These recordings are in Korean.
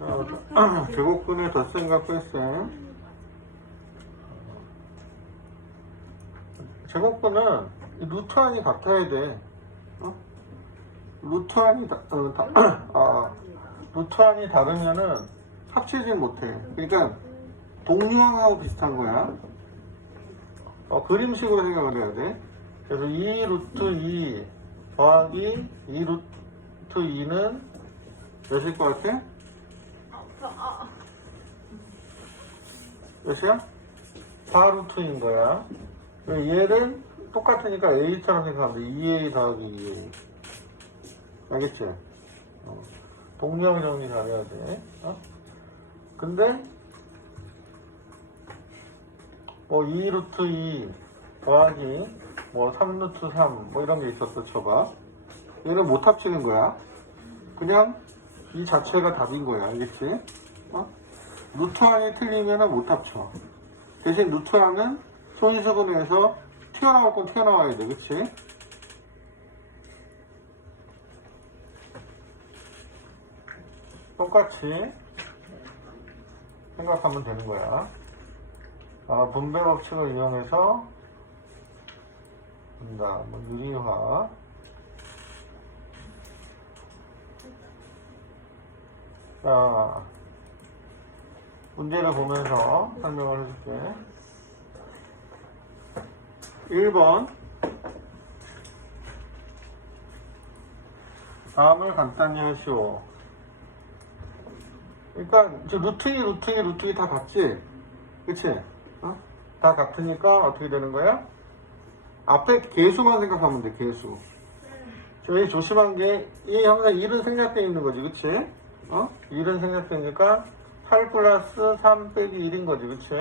어, 제곱근의 덧셈과 뺄셈. 제곱근은 이 루트 안이 같아야 돼. 어? 루트 안이 다, 어, 다, 아, 루트 안이 다르면은 합치지 못해. 그러니까 동류항하고 비슷한 거야. 어, 그림식으로 생각을 해야 돼. 그래서 2 루트 2 더하기 2 루트 2는 몇일 것 같아? 몇이야? 4 루트인 거야. 그럼 얘를 똑같으니까 A처럼 생각하면 돼. 2A 더하기 2A. 알겠지? 어. 동량 정리 잘해야 돼. 어? 근데, 뭐, 2 루트 2 더하기, 뭐, 3 루트 3, 뭐, 이런 게 있었어, 쳐봐. 얘는 못 합치는 거야. 그냥, 이 자체가 답인 거야. 알겠지? 어? 루트 안이 틀리면 못 합쳐. 대신 루트 안은 소인수분해서 튀어나올 건 튀어나와야 돼. 그치? 똑같이 생각하면 되는 거야. 아, 분배 법칙을 이용해서 한다. 뭐 유리화. 자, 문제를 보면서 설명을 해줄게. 1번. 다음을 간단히 하시오. 그러니까 이제 루트 2, 루트 2, 루트 2 다 같지? 그치? 어? 다 같으니까 어떻게 되는 거야? 앞에 개수만 생각하면 돼, 개수. 저희 조심한 게, 이 항상 1은 생략되어 있는 거지, 그치? 어? 1은 생략되니까 8 플러스 3 빼기 1인 거지, 그치?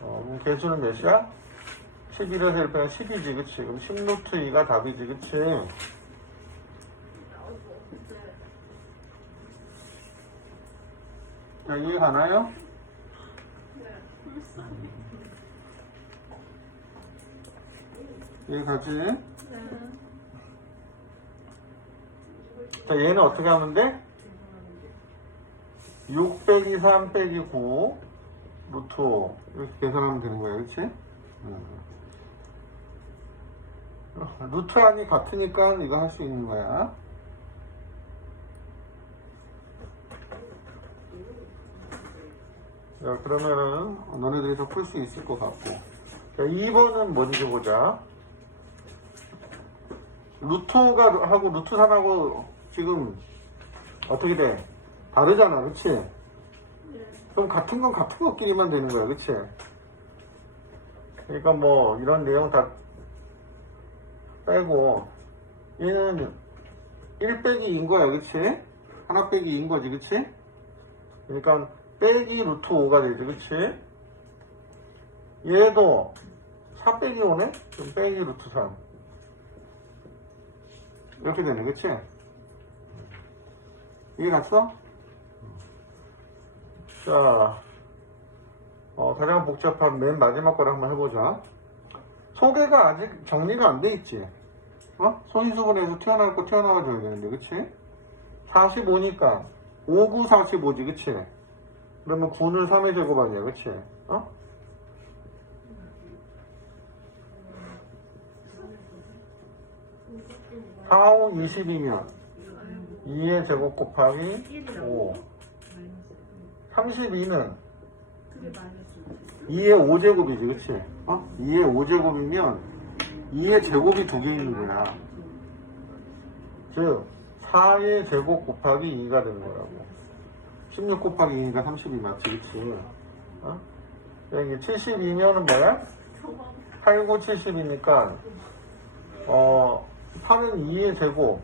어, 그럼 개수는 몇이야? 11에서 1 빼면 10이지, 그치? 그럼 10 루트 2가 답이지, 그치? 자, 이해 가나요? 이해 가지? 자, 얘는 어떻게 하면 돼? 6 빼기 3 빼기 9 루트 5 이렇게 계산하면 되는 거야, 그치? 음. 루트 안이 같으니까 이거 할 수 있는 거야. 자, 그러면은 너네들이 더풀수 있을 것 같고. 자, 2번은 뭔지 보자. 루트가 하고 루트 3하고 지금 어떻게 돼? 다르잖아, 그치? 그럼 같은 건 같은 것끼리만 되는 거야, 그치? 그러니까 뭐 이런 내용 다 빼고 얘는 1 빼기 2인 거야, 그치? 하나 빼기 2인 거지, 그치? 그러니까 빼기 루트 5가 되지, 그치? 얘도 4 빼기 5네? 그럼 빼기 루트 3 이렇게 되네, 그치? 이해 갔어? 자, 어, 가장 복잡한 맨 마지막 거를 한번 해보자. 소개가 아직 정리가 안 돼 있지? 어? 소인수분해서 튀어나올 거 튀어나와줘야 되는데, 그치? 45니까 5, 9, 45지, 그치? 그러면 9는 3의 제곱 아니야, 그치? 어? 사, 5, 20이면 2의 제곱 곱하기 5 32는 2의 5제곱이지, 그치? 어? 2의 5제곱이면 2의 제곱이 두 개 있는 거야. 즉, 4의 제곱 곱하기 2가 되는 거라고. 16 곱하기 2니까 32 맞지, 그치? 어? 여기 72면은 뭐야? 8, 9, 70이니까, 어, 8은 2의 제곱,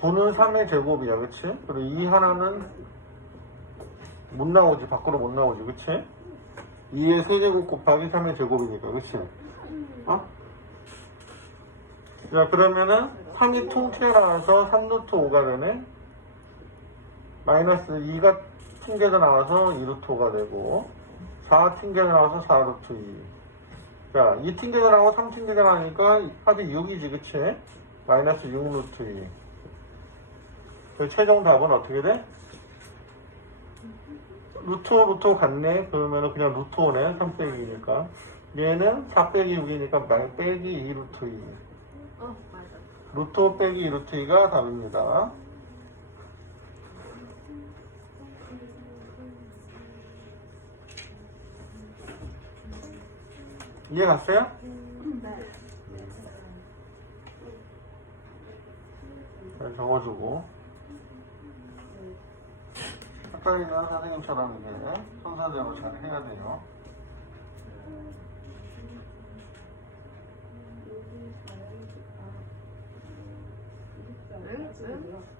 9는 3의 제곱이야, 그치? 그리고 2 하나는 못 나오지, 밖으로 못 나오지, 그치? 2의 세제곱 곱하기 3의 제곱이니까, 그치? 어? 자, 그러면은 3이 퉁 튀어나와서 3루트 5가 되네? 마이너스 2가 튕겨져 나와서 2루트 5가 되고, 4 튕겨져 나와서 4루트 2. 자, 2 튕겨져 나오고 3 튕겨져 나오니까 합이 6이지, 그치? 마이너스 6루트 2. 그 최종 답은 어떻게 돼? 루트 5, 루트 5 같네? 그러면은 그냥 루트 5네. 3 빼기 2니까. 얘는 4 빼기 6이니까 말 빼기 2 루트 2. 어, 맞아. 루트 5 빼기 2 루트 2가 답입니다. 이해 갔어요? 네. 잘 적어주고. 있는 선생님처럼 이제 순서대로 잘 해야 돼요. 응? 응?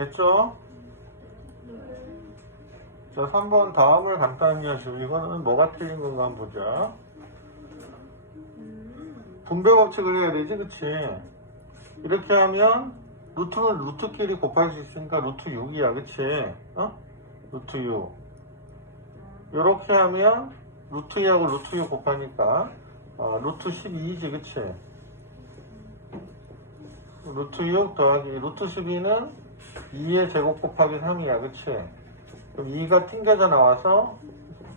됐죠? 자, 3번 다음을 간단히 하시고, 이거는 뭐가 틀린 건가 한번 보자. 분배 법칙을 해야 되지, 그치? 이렇게 하면, 루트는 루트끼리 곱할 수 있으니까 루트 6이야, 그치? 어? 루트 6. 이렇게 하면, 루트 2하고 루트 6 곱하니까, 어, 루트 12이지, 그치? 루트 6 더하기 루트 12는 2의 제곱 곱하기 3이야, 그치? 그럼 2가 튕겨져 나와서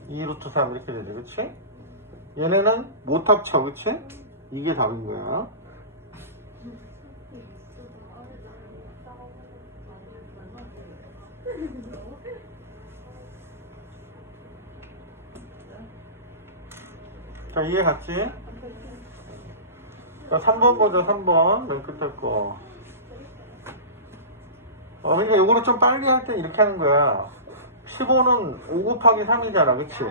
2 루트 3 이렇게 되지, 그치? 얘네는 못 합쳐, 그치? 이게 답인 거야. 자, 이해 갔지? 자, 3번 보자, 3번. 맨 끝에 거. 어, 그러니까 요거를 좀 빨리 할 때 이렇게 하는 거야. 15는 5 곱하기 3이잖아, 그치?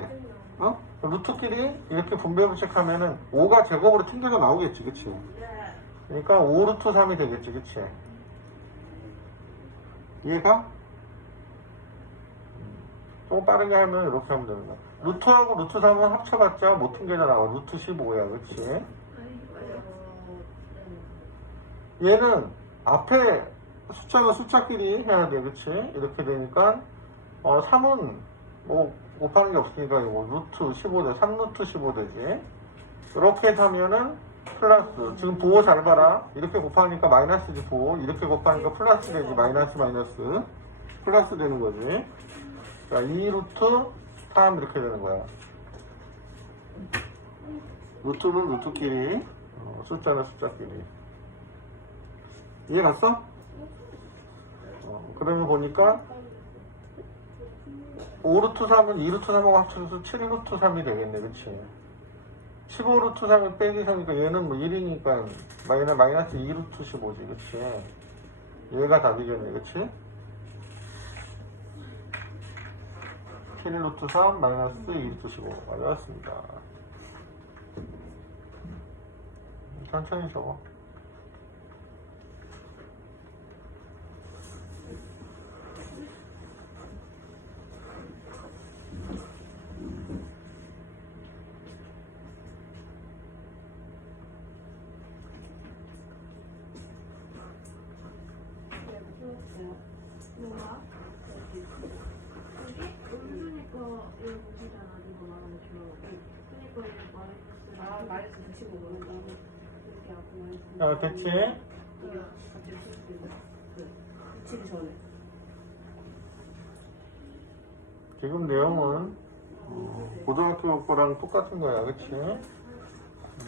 어? 루트끼리 이렇게 분배 분식하면은 5가 제곱으로 튕겨져 나오겠지, 그치? 그러니까 5 루트 3이 되겠지, 그치? 이해가? 조금 빠르게 하면 이렇게 하면 되는 거야. 루트하고 루트 3은 합쳐봤자 못 튕겨져 나와. 루트 15야, 그치? 얘는 앞에 숫자가 숫자끼리 해야 돼, 그치? 이렇게 되니까, 어, 3은 뭐, 곱하는 게 없으니까, 이거 루트 15돼, 3루트 15 되지. 이렇게 하면은, 플러스. 지금 부호 잘 봐라. 이렇게 곱하니까 마이너스지, 부호. 이렇게 곱하니까 플러스 되지, 마이너스, 마이너스. 플러스 되는 거지. 자, 2루트 3 이렇게 되는 거야. 루트는 루트끼리, 어, 숫자는 숫자끼리. 이해 갔어? 어, 그러면 보니까 5루트 3은 2루트 3하고 합쳐서 7루트 3이 되겠네, 그치? 15루트 3은 빼기 3이니까 얘는 뭐 1이니까 마이너스, 마이너스 2루트 15지, 그치? 얘가 답이겠네, 그치? 7루트 3 마이너스 2루트 15 맞았습니다. 천천히 적어. 115만 원 이렇게 하고 어, 대체 붙이기 전에 지금 내용은 어, 고등학교 목표랑 똑같은 거야, 그치?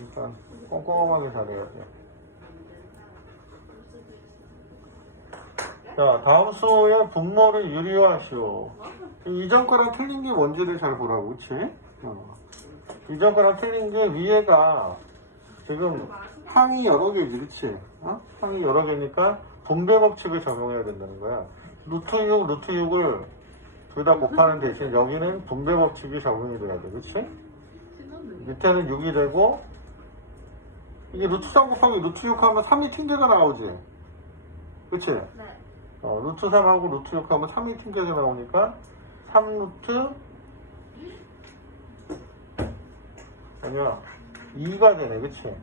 일단 꼼꼼하게 잘해야 돼. 예. 자, 다음 수호의 분모를 유리화하시오. 이전 거랑 틀린 게 뭔지를 잘 보라고, 그치? 어. 이전 거랑 틀린 게 위에가 지금 항이 여러 개지, 그치? 어? 항이 여러 개니까 분배 법칙을 적용해야 된다는 거야. 루트 6, 루트 6을 둘 다 곱하는 대신 여기는 분배 법칙이 적용이 돼야 돼, 그치? 밑에는 6이 되고 이게 루트 3 곱하기 루트 6 하면 3이 튕겨져 나오지? 그치? 네. 어, 루트 3하고 루트 6 하면 3이 튕겨져 나오니까 3루트 아니야. 2가 되네 그치?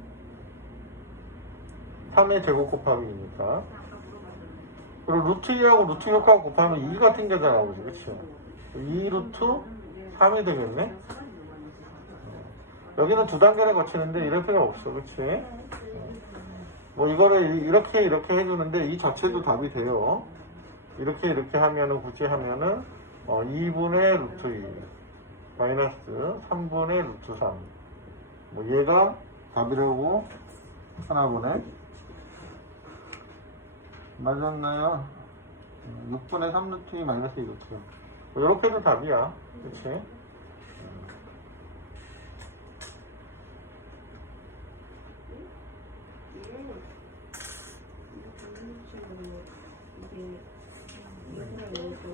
3의 제곱 곱하기 2니까. 아까 물어봤는데. 그리고 루트 2하고 루트 6하고 곱하면 2가 튕겨져 나오지. 그치? 2 루트 3이 되겠네? 여기는 두 단계를 거치는데 이럴 필요 없어 그치? 뭐 이거를 이- 이렇게 이렇게 해주는데 이 자체도 답이 돼요. 이렇게 이렇게 하면은 굳이 하면은 어, 2분의 루트 2 마이너스 3분의 루트 3 뭐 얘가 답이라고 하나 보네 맞았나요? 6분의 3 루트 2 마이너스 2 루트 뭐 이렇게도 답이야 그치?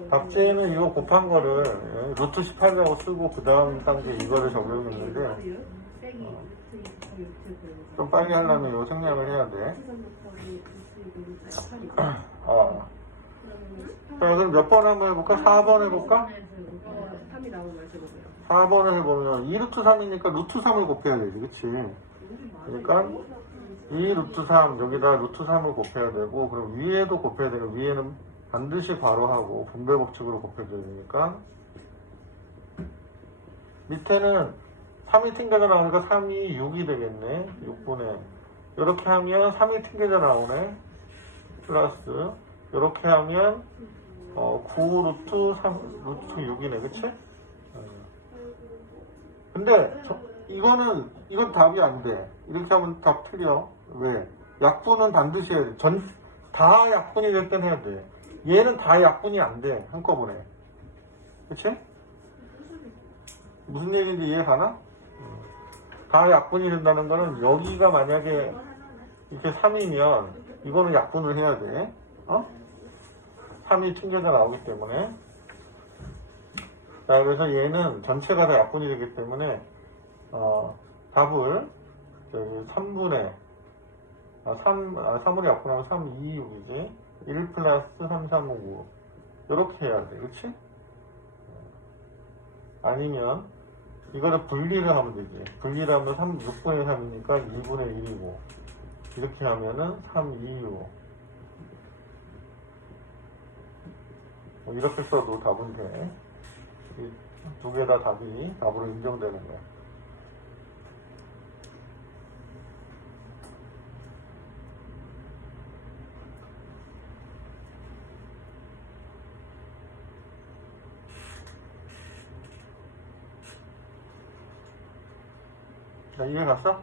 답제는 이거 곱한 거를 예, 루트 18이라고 쓰고 그 다음 단계 이거를 적용했는데 좀 빨리 하려면 이거 생략을 해야 돼. 아. 자, 그럼 몇번 한번 해볼까? 4번 해볼까? 3이 나오는 걸 해보세요. 4번을 해보면 2 루트 3이니까 루트 3을 곱해야 되지, 그치? 그러니까 2 루트 3, 여기다 루트 3을 곱해야 되고, 그럼 위에도 곱해야 되고, 위에는 반드시 괄호하고 분배 법칙으로 곱해줘야 되니까, 밑에는 3이 튕겨져 나오니까 3이 6이 되겠네. 6분의. 이렇게 하면 3이 튕겨져 나오네. 플러스, 이렇게 하면, 어, 9 루트 3, 루트 6이네. 그치? 어. 근데, 저- 이거는, 이건 답이 안 돼. 이렇게 하면 답 틀려. 왜? 약분은 반드시 해야 돼. 전, 다 약분이 될 땐 해야 돼. 얘는 다 약분이 안 돼. 한꺼번에. 그치? 무슨 얘기인지 이해 가나? 음. 다 약분이 된다는 거는 여기가 만약에 이렇게 3이면 이거는 약분을 해야 돼. 어? 3이 튕겨져 나오기 때문에. 자, 그래서 얘는 전체가 다 약분이 되기 때문에, 어, 답을, 저기, 3분의, 아, 3, 아, 3으로 약분하면 3, 2, 6이지. 1 플러스 3, 3, 5, 9. 이렇게 해야 돼. 그치? 아니면, 이거를 분리를 하면 되지. 분리를 하면 3, 6분의 3이니까 2분의 1이고. 이렇게 하면은 3, 2, 6. 뭐 이렇게 써도 답은 돼. 두 개 다 답이 답으로 인정되는 거야. 자, 이해 갔어?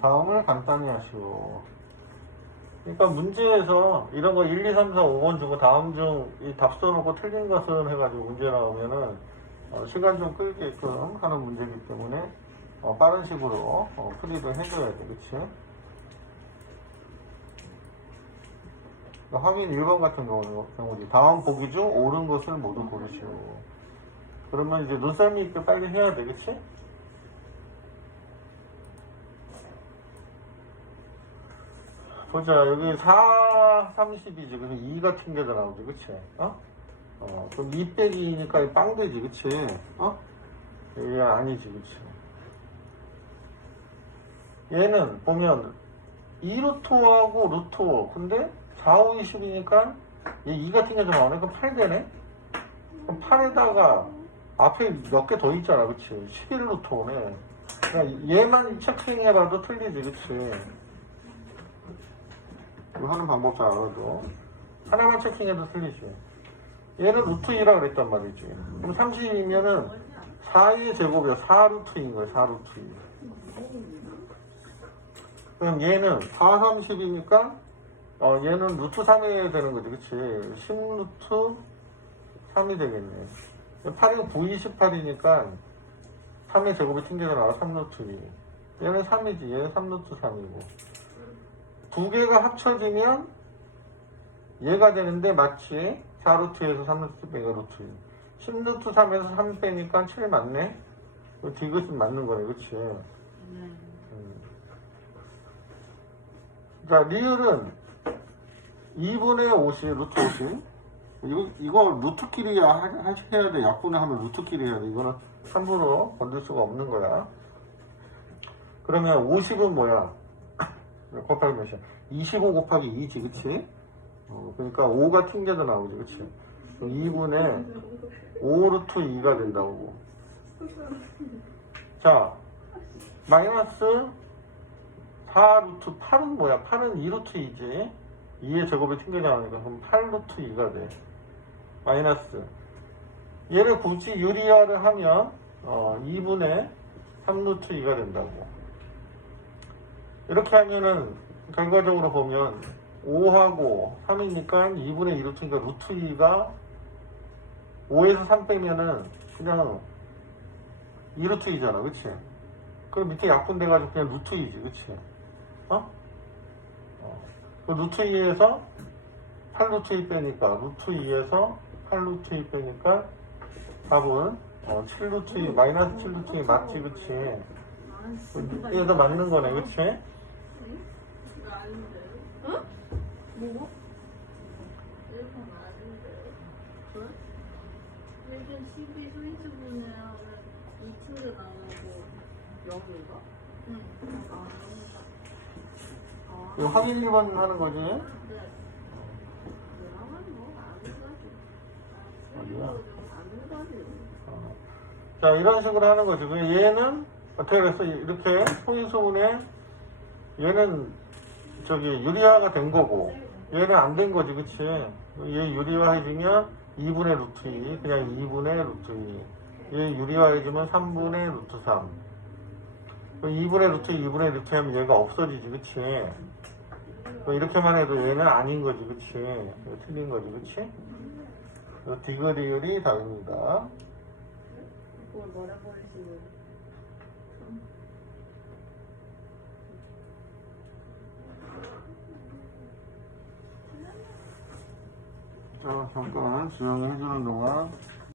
다음을 간단히 하시오. 그러니까 문제에서 이런 거 1, 2, 3, 4, 5번 주고 다음 중 이 답 써놓고 틀린 것은 해가지고 문제 나오면은 어, 시간 좀 끌게끔 하는 문제이기 때문에 어, 빠른 식으로 어, 풀이를 해줘야 돼, 그치? 그러니까 확인 1번 같은 경우, 경우지. 다음 보기 중 옳은 것을 모두 고르시오. 그러면 이제 눈썰미 있게 빨리 해야 돼, 그치? 보자, 여기 4, 30이지. 그래서 2가 튕겨져 나오지, 그치? 어? 어, 그럼 2 빼기 2니까 빵 되지, 그치? 어? 이게 아니지, 그치? 얘는 보면 2루토하고 루토. 근데 4, 5, 20이니까 얘 2가 튕겨져 나오네? 그럼 8 되네? 그럼 8에다가 앞에 몇 개 더 있잖아, 그치? 11루토네. 그냥 얘만 체킹해봐도 틀리지, 그치? 이거 하는 방법 잘 알아도 하나만 체킹해도 틀리지 얘는 루트 2라 그랬단 말이지 그럼 30이면은 4의 제곱이야 4루트인 거야 4루트 2 그럼 얘는 4, 30이니까 어 얘는 루트 3이 되는 거지 그치 10루트 3이 되겠네 8은 9, 28이니까 3의 제곱이 튕겨져 나와 3루트 2 얘는 3이지 얘는 3루트 3이고 두 개가 합쳐지면 얘가 되는데 마치 4루트에서 3루트 빼가 루트 10루트 3에서 3 빼니까 7 맞네 디귿은 맞는 거네, 그치? 네. 음. 자, 리을은 2분의 50, 루트 50. 이거, 이거 루트끼리 하, 하- 해야 돼. 약분을 하면 루트끼리 해야 돼. 이거는 함부로 건들 수가 없는 거야. 그러면 50은 뭐야? 곱하기 몇이야? 25 곱하기 2지, 그치? 어, 그러니까 5가 튕겨져 나오지, 그치? 2분의 5 루트 2가 된다고. 자, 마이너스 4 루트 8은 뭐야? 8은 2 루트 2지. 2의 제곱이 튕겨 나오니까 그럼 8 루트 2가 돼. 마이너스. 얘를 굳이 유리화를 하면 어, 2분의 3 루트 2가 된다고. 이렇게 하면은 결과적으로 보면 5하고 3이니까 2분의 2 루트니까 루트 2가 5에서 3 빼면은 그냥 2 루트 2잖아. 그치? 그럼 밑에 약분돼가지고 그냥 루트 2지. 그치? 어? 어. 그 루트 2에서 8 루트 2 빼니까 루트 2에서 8 루트 2 빼니까 답은 어, 7 루트 2 마이너스 7 루트 2 맞지 그치? 얘도 맞는 거네 그치? 이거 아닌데. 어? 뭐고? 이렇게 아닌데. 왜? 일견 12 스위치 분해하면 2층에 나오고 여기가? 응. 아, 1번 하는 거지? 어디야? 어. 자 이런 식으로 하는 거지 그 얘는 어떻게 그래서 이렇게 소인수분에 얘는 저기 유리화가 된 거고 얘는 안 된 거지 그치 얘 유리화 해주면 2분의 루트 2 그냥 2분의 루트 2. 얘 유리화 해주면 3분의 루트 3. 2분의 루트 2분의 루트 하면 얘가 없어지지 그치? 뭐 이렇게만 해도 얘는 아닌 거지 그치? 틀린 거지 그치? 디귿이율이 답입니다. 그걸 말해버리시면. 자, 잠깐 수영이 해주는 동안